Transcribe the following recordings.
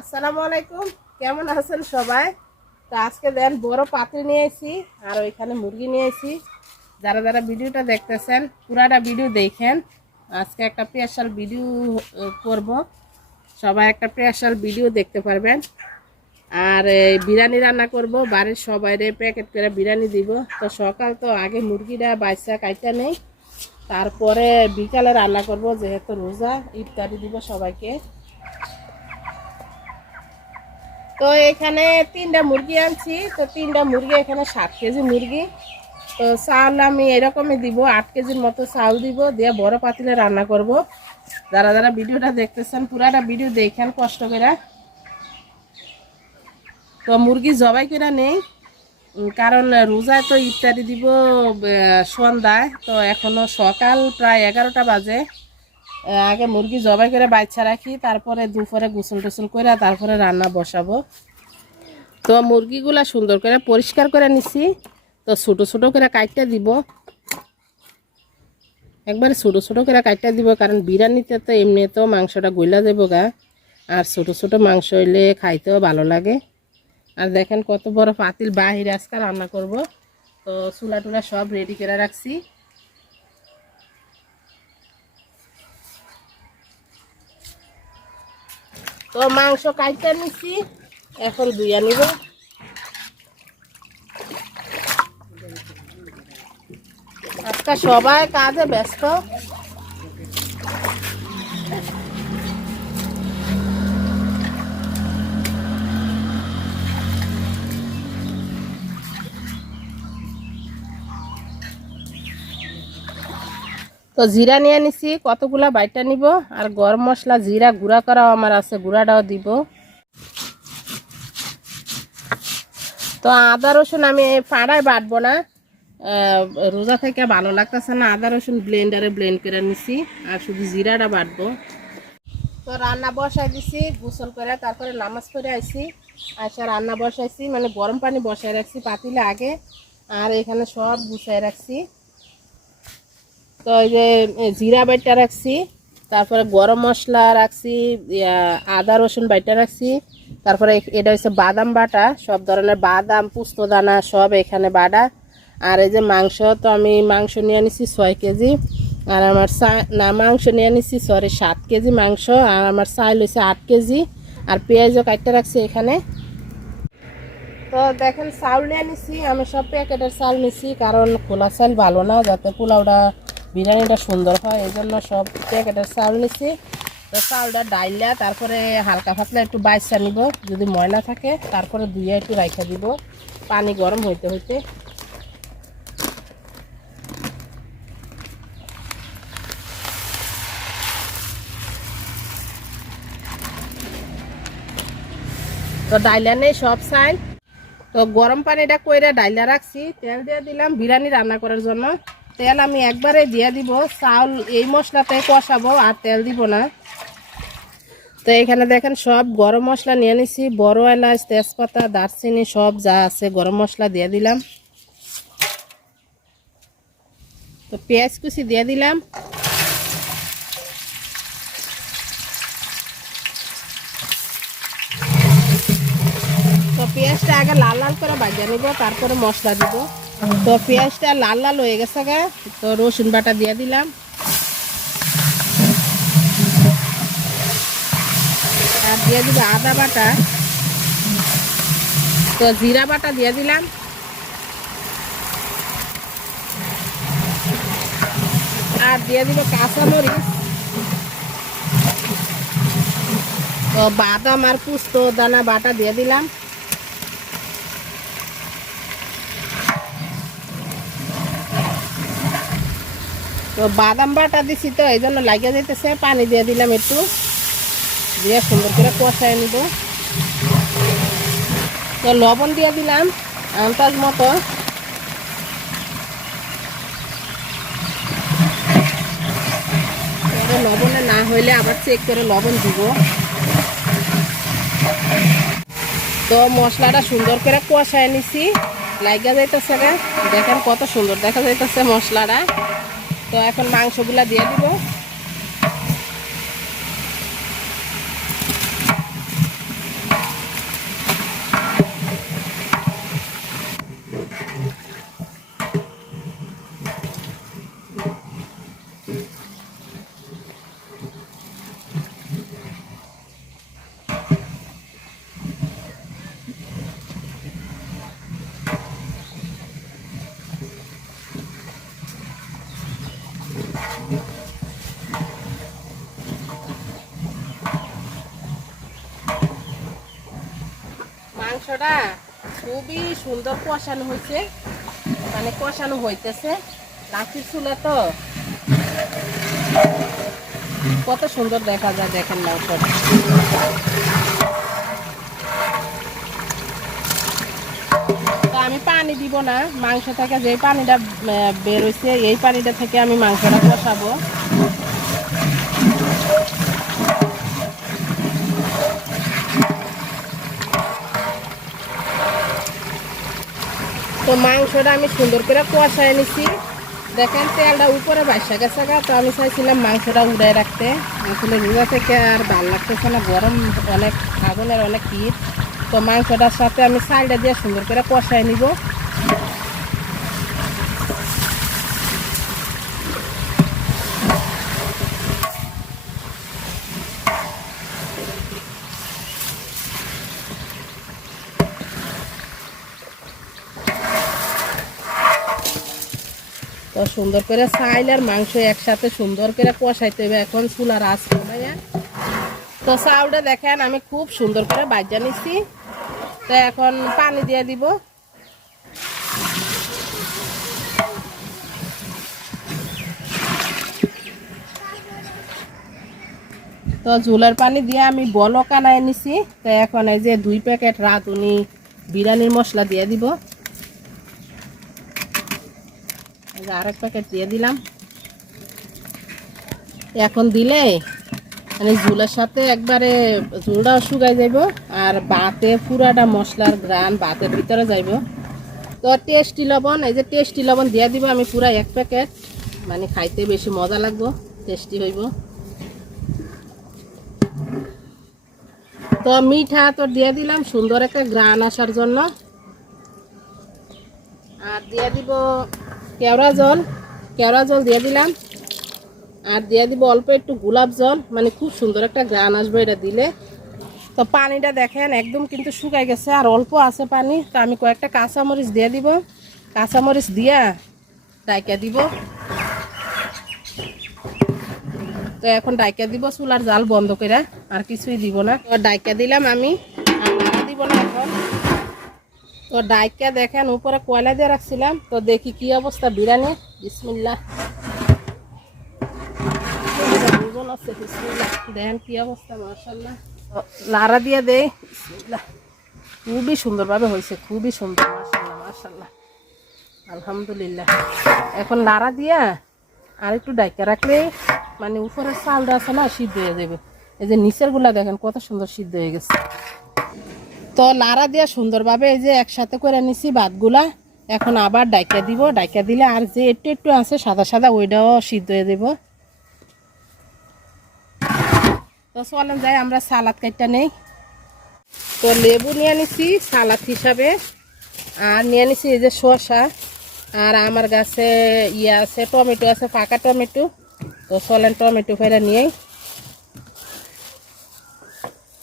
আসসালামু আলাইকুম। কেমন আছেন সবাই? তো আজকে দেন বড় পাত্রে নিয়ে এসেছি আর ওইখানে মুরগি নিয়ে এসেছি যারা যারা ভিডিওটা দেখতেছেন, পুরাটা ভিডিও দেখেন। আজকে একটা স্পেশাল ভিডিও করব। সবাই একটা স্পেশাল ভিডিও দেখতে পারবেন। আর বিরিয়ানি রান্না করব। বাড়ির সবাইরে প্যাকেট করে বিরিয়ানি দিব। তো সকাল তো আগে মুরগিটা বাইসা কাইটা নেই। তারপরে বিকালে রান্না করব, যেহেতু রোজা, ইফতারি দিব সবাইকে। তো এখানে তিনটা মুরগি আনছি, তো তিনটা মুরগি এখানে সাত কেজি মুরগি। তো চাউল আমি এরকমই দিব, আট কেজির মতো চাউল দিব, দিয়ে বড় পাতিলে রান্না করব। যারা যারা ভিডিওটা দেখতেছেন, পুরাটা ভিডিও দেখেন, কষ্ট করে। তো মুরগি জবাই করে নেই কারণ রোজায় তো ইত্যাদি দিব সন্ধ্যায়। তো এখনও সকাল প্রায় এগারোটা বাজে। আগে মুরগি জবাই করে বাচ্চা রাখি, তারপরে দুপুরে গোসল টোসল করে তারপরে রান্না বসাবো। তো মুরগিগুলা সুন্দর করে পরিষ্কার করে নিছি। তো ছোটো ছোটো করে কাটতে দিব। একবারে ছোটো ছোটো করে কাটতে দিব, কারণ বিরিয়ানিতে তো এমনি তো মাংসটা গইলা দেবো গা। আর ছোটো ছোটো মাংস হইলে খাইতেও ভালো লাগে। আর দেখেন কত বড় পাতিল, বাহিরে আজকে রান্না করব। তো চুলা টুলা সব রেডি করে রাখছি। তো মাংস কাইতে নিছি। এখন ধুইয়া নিব। আজকে সবাই কাজে ব্যস্ত। তো জিরা নিয়ে নিছি, কতগুলা বাইটা নিব, আর গরম মশলা জিরা গুঁড়া করাও আমার আছে, গুঁড়াটাও দিব। তো আদা রসুন আমি পাড়ায় বাটবো না রোজা থেকে ভালো লাগতেছে না, আদা রসুন ব্লেন্ডারে ব্লেন্ড করে নিছি, আর শুধু জিরাটা বাটবো। তো রান্না বসাই দিছি, গোসল করে তারপরে নামাজ পড়ে আইছি আসা রান্না বসাইছি মানে গরম পানি বসাই রাখছি পাতিলে আগে, আর এখানে সব গুছাই রাখছি। তো এই যে জিরা বাইটা রাখছি, তারপরে গরম মশলা রাখছি আদা, রসুন বাইটা রাখছি, তারপরে এটা হচ্ছে বাদাম বাটা, সব ধরনের বাদাম পুস্ত দানা সব এখানে বাটা। আর এই যে মাংস তো আমি মাংস নিয়ে নিছি ছয় কেজি, আর আমার না, মাংস নিয়ে নিছি সরি, সাত কেজি মাংস, আর আমার চাল হয়েছে আট কেজি, আর পেঁয়াজও কাটতে রাখছি এখানে। তো দেখেন চাউল নিয়ে নিছি আমি সব প্যাকেটের চাল নিছি, কারণ খোলা চাল ভালো না, যাতে পোলাওটা বিরিয়ানিটা সুন্দর হয় এই জন্য সব প্যাকেটের চাউল নিছি। তো চাউলটা ডাইলা, তারপরে হালকা পাতলা একটু বাইসা নিব, যদি ময়লা থাকে, তারপরে ধুয়ে একটু রাখা দিব। পানি গরম হইতে হইতে। তো ডাইলা নেই, সব চাইল তো গরম পানিটা কইরা ডাইলা রাখছি, তেল দিয়ে দিলাম বিরিয়ানি রান্না করার জন্য। তেল আমি একবারে দিয়ে দিব। চাউল এই মশলাতে কষাবো আর তেল দিব না। তো এখানে দেখেন সব গরম মশলা নিয়ে নিছি। বড় এলাচ, তেজপাতা, দারচিনি সব যা আছে গরম মশলা দিয়ে দিলাম। তো পেঁয়াজ কুচি দিয়ে দিলাম। তো পেঁয়াজটা আগে লাল লাল করে বাজিয়ে নিব, তারপরে মশলা দিব। তো পেঁয়াজটা লাল লাল হয়ে গেছে গা, তো রসুন বাটা দিয়ে দিলাম। আর দিয়ে দিব আদা বাটা। তো জিরা বাটা দিয়ে দিলাম। আর দিয়ে দিব কাঁচামরিচ তো বাদাম আর পুস্ত দানা বাটা দিয়ে দিলাম। তো বাদাম বাটা দিছি তো, এই জন্য লাগিয়ে যেতেছে পানি দিয়ে দিলাম একটু। দিয়ে সুন্দর করে কষাই নিব। তো লবণ দিয়ে দিলাম আন্দাজ মতো। লবণে না হইলে আবার চেক করে লবণ দিব। তো মশলাটা সুন্দর করে কষায় নিছি। লাগা যাইতেছে দেখেন কত সুন্দর দেখা যাইতেছে মশলাটা। তো এখন মাংসগুলা দিয়ে দিব। মাংসটা খুবই সুন্দর কষানো হয়েছে। মানে কষানো হইতেছে। লাঠির চুলা তো। কত সুন্দর দেখা যায় দেখেন মাংসটা আমি পানি দিব না মাংস থেকে যে পানিটা আহ, বের হয়েছে এই পানিটা থেকে আমি মাংসটা কষাবো। তো মাংসটা আমি সুন্দর করে কষায় নিছি। দেখেন, তেলটা উপরে বাসা গেছে গা, তো আমি চাইছিলাম মাংসটা উড়াই রাখতে। আসলে রোজা থেকে আর ভালো লাগতেছে না, গরম অনেক, আগুনের অনেক হিট। তো মাংসটার সাথে আমি চালটা দিয়ে সুন্দর করে কষায় নিব। সুন্দর করে চাইল আর মাংস একসাথে সুন্দর করে কষাইতে হবে। এখন চুলার কমাইয়া। তো চাউলটা দেখেন, আমি খুব সুন্দর করে বাজা নিছি। তো এখন পানি দিয়ে দিব। তো ঝুলের পানি দিয়ে আমি বলক কানায় নিছি। তো এখন এই যে দুই প্যাকেট রাঁধুনি বিরিয়ানির মশলা দিয়ে দিব এই যে আরেক প্যাকেট দিয়ে দিলাম। এখন দিলে মানে ঝুলের সাথে একবারে ঝুলটাও শুকাই যাইব আর বাতে পুরাটা মশলার গ্রান বাতের ভিতরে যাইব। তো টেস্টি লবণ, এই যে টেস্টি লবণ দিয়ে দিব আমি পুরা এক প্যাকেট মানে খাইতে বেশি মজা লাগবো টেস্টি হইব। তো মিঠা তো দিয়ে দিলাম, সুন্দর একটা গ্রান আসার জন্য। আর দিয়ে দিব কেওড়া জল কেওড়া জল দিয়ে দিলাম। আর দিয়ে দিব অল্প একটু গোলাপ জল মানে খুব সুন্দর একটা গ্রান আসবে এটা দিলে। তো পানিটা দেখেন, একদম কিন্তু শুকাই গেছে আর অল্প আছে পানি। তো আমি কয়েকটা কাঁচামরিচ দিয়ে দিব। কাঁচামরিচ দিয়া ডাইকা দিব। তো এখন ডাইকা দিব, চুলার জাল বন্ধ করে আর কিছুই দিব না। ডাইকা দিলাম আমি দিব না এখন। তো ডাইকা দেখেন, উপরে কয়লা দিয়ে রাখছিলাম। তো দেখি কি অবস্থা, বিরিয়ানি? বিসমিল্লা কি অবস্থা দিয়ে খুবই সুন্দরভাবে হয়েছে, খুবই সুন্দর আলহামদুলিল্লাহ। এখন লাড়া দিয়া আর একটু ডাইকা রাখলে মানে উপরের চালটা আছে না, সিদ্ধ হয়ে যাবে। এই যে নিচেরগুলা দেখেন, কত সুন্দর সিদ্ধ হয়ে গেছে। তো লাড়া দিয়া সুন্দরভাবে এই যে একসাথে করে নিছি ভাতগুলা, এখন আবার ডাইকা দিব, ডাইকা দিলে আর যে একটু একটু আছে, সাদা সাদা ওইটাও সিদ্ধ হয়ে দেবো তো চলেন যাই, আমরা সালাদ কাটটা নেই। তো লেবু নিয়ে নিছি সালাদ হিসাবে, আর নিয়ে নিছি এই যে শসা, আর আমার গাছে ইয়ে আছে, টমেটো আছে, পাকা টমেটো। তো চলেন টমেটো ফেরা নিয়ে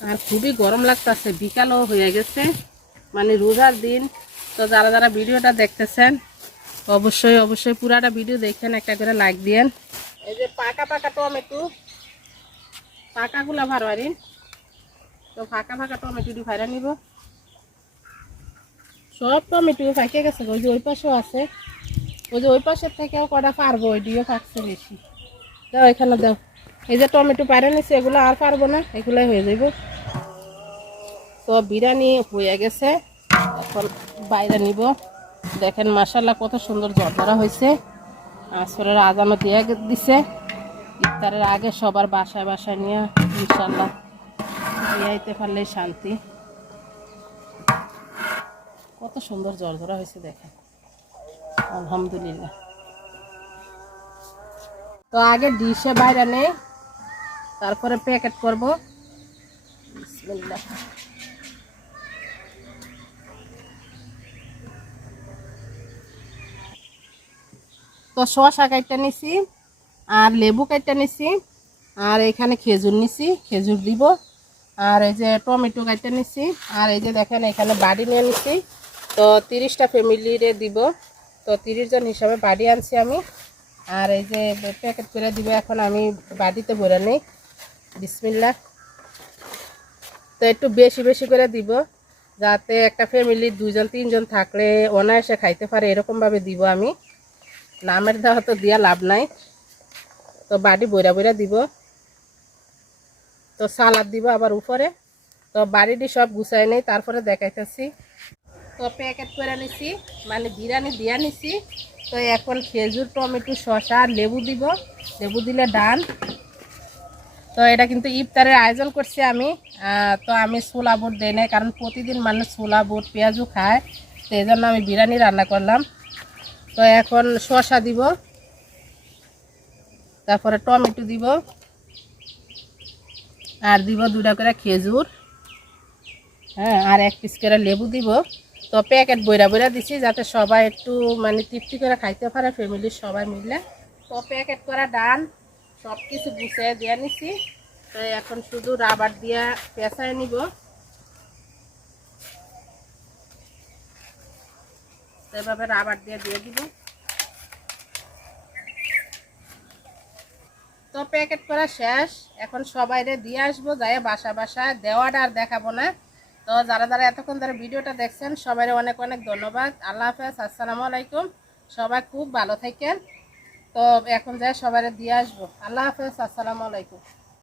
আর খুবই গরম লাগতেছে, বিকালও হয়ে গেছে। মানে রোজার দিন, তো যারা যারা ভিডিওটা দেখতেছেন, অবশ্যই অবশ্যই পুরাটা ভিডিও দেখেন, একটা করে লাইক দিয়েন। এই যে পাকা পাকা টমেটো, পাকাগুলা ভারবারিন তো ফাঁকা ফাঁকা টমেটো দিয়ে ভাইরা নিব। সব টমেটো ফাঁকে গেছে ওই যে ওই পাশেও আছে। ওই যে ওই পাশের থেকেও কটা পারব, ওই দিয়েও ফাঁকছে বেশি। দাও, এখানে দাও। এই যে টমেটো পারে নিছে, এগুলো আর পারব না, এগুলাই হয়ে যাইব। তো বিরিয়ানি হয়ে গেছে। এখন বাইরে নিব। দেখেন মাসাল্লাহ কত সুন্দর জর্দারা হয়েছে। আসরের আজানো দিয়ে দিছে। ইফতারের আগে সবার বাসায় বাসায় নিয়ে ইনশাল্লাহ আইতে পারলে শান্তি। কত সুন্দর জর্জরা হয়েছে দেখেন। আলহামদুলিল্লাহ। তো আগে ডিশে বাইরে নেই। তারপরে প্যাকেট করব। বিসমিল্লাহ। তো শসা কাইটা নিছি, আর লেবু কাইটা নিছি, আর এখানে খেজুর নিছি, খেজুর দিব, আর এই যে টমেটো কাইটা নিছি, আর এই যে দেখেন এখানে বাড়ি নিয়ে নিছি, তো তিরিশটা ফ্যামিলিরে দিব, তো তিরিশ জন হিসাবে বাড়ি আনছি আমি, আর এই যে প্যাকেট করে দিব এখন আমি বাড়িতে ভরে নেই বিসমিল্লা তো একটু বেশি বেশি করে দিব, যাতে একটা ফ্যামিলির দুজন তিনজন থাকলে অনায়াসে খাইতে পারে, এরকমভাবে দিব আমি। নামের দেওয়া তো দিয়া লাভ নাই। তো বাড়ি বইরা বইরা দিব। তো সালাদ দিব আবার উপরে। তো বাড়িটি সব গুছাই নেই, তারপরে দেখাইতেছি। তো প্যাকেট করে নিছি মানে বিরিয়ানি দিয়া নিছি। তো এখন খেজুর, টমেটো, শসা, লেবু দিব। লেবু দিলে ডান। তো এটা কিন্তু ইফতারের আয়োজন করছি আমি। তো আমি ছোলা বুট দিই কারণ প্রতিদিন মানুষ ছোলা বুট, পেঁয়াজও খায়। তো এই জন্য আমি বিরিয়ানি রান্না করলাম। তো এখন শসা দিব, তারপরে টমেটো দিব, আর দিব দুটা করে খেজুর হ্যাঁ আর এক পিস করে লেবু দিব। তো প্যাকেট বইরা বইরা দিছি যাতে সবাই একটু মানে তৃপ্তি করে খাইতে পারে ফ্যামিলির সবাই মিলে। তো প্যাকেট করা ডান সব কিছু গুছিয়ে দিয়ে নিছি। তো এখন শুধু রাবার দিয়া পেঁচায় নিব। এভাবে রাবার দিয়ে দিয়ে দিব। তো প্যাকেট করা শেষ। এখন সবাইরে দিয়ে আসব যাই বাসা বাসা দেওয়াটা আর দেখাবো না। তো যারা যারা এতক্ষণ ধরে ভিডিওটা দেখছেন সবাই অনেক অনেক ধন্যবাদ। আল্লাহ হাফেজ, আসসালামু আলাইকুম। সবাই খুব ভালো থাকেন। তো এখন যাই সবাই দিয়ে আসব। আল্লাহ হাফেজ, আসসালামু আলাইকুম।